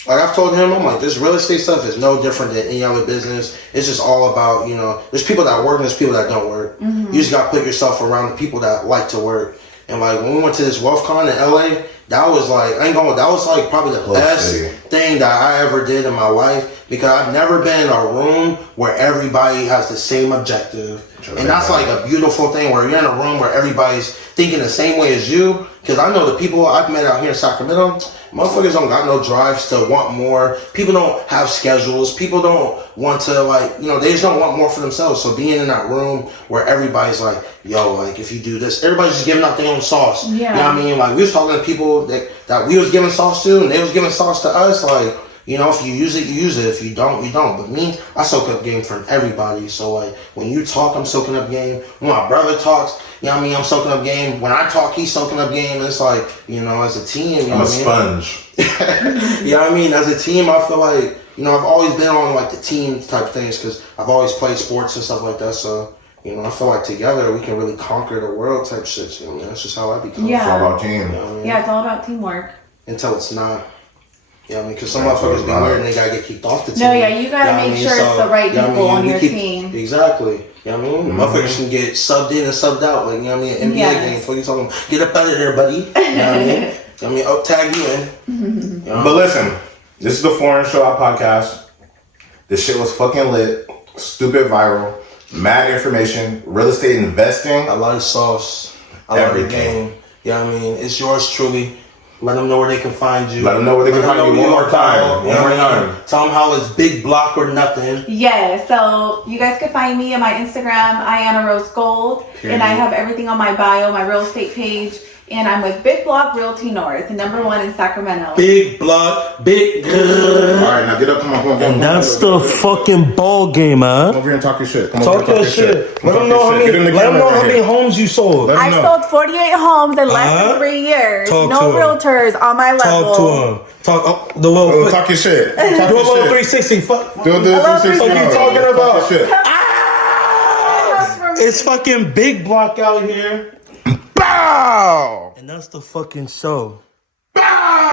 I've told him, I'm like, this real estate stuff is no different than any other business. It's just all about, you know, there's people that work and there's people that don't work. You just got to put yourself around the people that like to work. And, like, when we went to this WealthCon in LA, that was, like, I ain't gonna, that was, like, probably the best thing that I ever did in my life, because I've never been in a room where everybody has the same objective. And that's, like, a beautiful thing, where you're in a room where everybody's thinking the same way as you. Because I know the people I've met out here in Sacramento, motherfuckers don't got no drives to want more. People don't have schedules. People don't want to, like, you know, they just don't want more for themselves. So being in that room where everybody's like, yo, like, if you do this, everybody's just giving out their own sauce. Yeah. You know what I mean? Like, we was talking to people that we was giving sauce to, and they was giving sauce to us. Like, you know, if you use it, you use it. If you don't, you don't. But me, I soak up game from everybody. So, like, when you talk, I'm soaking up game. When my brother talks, you know what I mean, I'm soaking up game. When I talk, he's soaking up game. It's like, you know, as a team, you know what I mean? I'm a sponge. You know what I mean? As a team, I feel like, you know, I've always been on, like, the team type things, because I've always played sports and stuff like that. So, you know, I feel like together we can really conquer the world type shit. You know, that's just how I become. Yeah. It's all about team. You know what I mean? Yeah, it's all about teamwork. Until it's not. You know what I mean? Because some motherfuckers be weird and they gotta get kicked off the team. No, yeah, you gotta make sure it's the right people on your team. Exactly. You know what I mean? Motherfuckers can get subbed in and subbed out. Like, you know what I mean? NBA game. What are you talking about? Get up out of here, buddy. You know what I mean? I mean, up tag you in. You know? But listen, this is the Foreign Showout podcast. This shit was fucking lit. Stupid viral. Mad information. Real estate investing. I like sauce. I like the game. You know what I mean? It's yours truly. Let them know where they can find you. Let them know where they can find you one more time. One more time. Tell them how it's big block or nothing. Yeah, so you guys can find me on my Instagram, Ayana Rose Gold. Period. And I have everything on my bio, my real estate page. And I'm with Big Block Realty North, #1 in Sacramento. Big Block, big. Alright, now get up, come on. And that's the fucking ball game, man. Come over here and talk your shit. Come talk your shit. Let them know how many homes you sold. I sold 48 homes in less than 3 years. No realtors on my level. Talk to him. Talk your shit. Do a little 360. Fuck. Do a 360. What are you talking about? Talk it's fucking Big Block out here. Bow! And that's the fucking show.